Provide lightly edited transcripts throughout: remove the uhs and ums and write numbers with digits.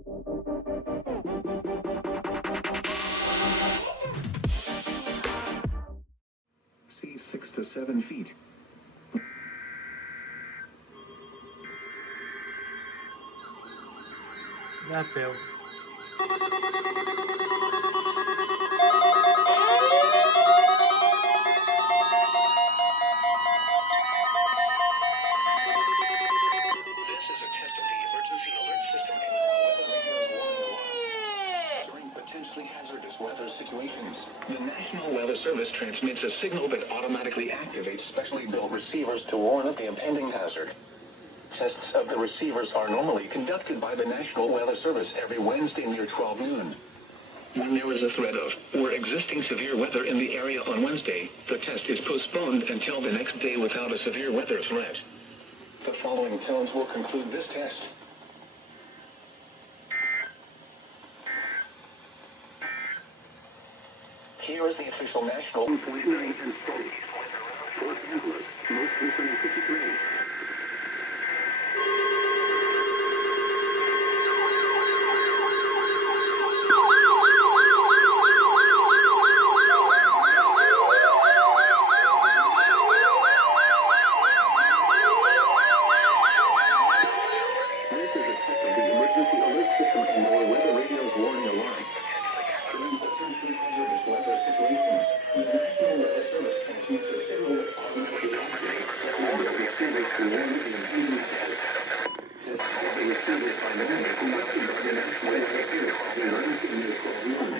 See 6 to 7 feet. That failed. Weather situations. The National Weather Service transmits a signal that automatically activates specially built receivers to warn of the impending hazard. Tests of the receivers are normally conducted by the National Weather Service every Wednesday near 12 noon. When there is a threat of or existing severe weather in the area on Wednesday, the test is postponed until the next day without a severe weather threat. The following tones will conclude this test. Here is the official national 1.9 and steady. Los Angeles, mostly sunny 53. This is a test of the emergency alert system and our weather radio's warning alarm. During potentially hazardous weather situations, the National Weather Service transmits a signal that automatically activates the warning of receivers to warn of the impending hazard. Tests of the receivers are normally conducted by the National Weather Service every Wednesday near 12 noon.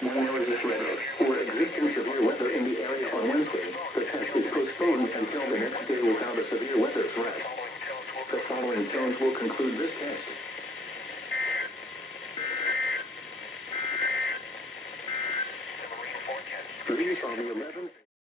When there is a threat of or existing severe weather in the area on Wednesday, the test is postponed until the next day without a severe weather threat. The following tones will conclude this test. These are the 11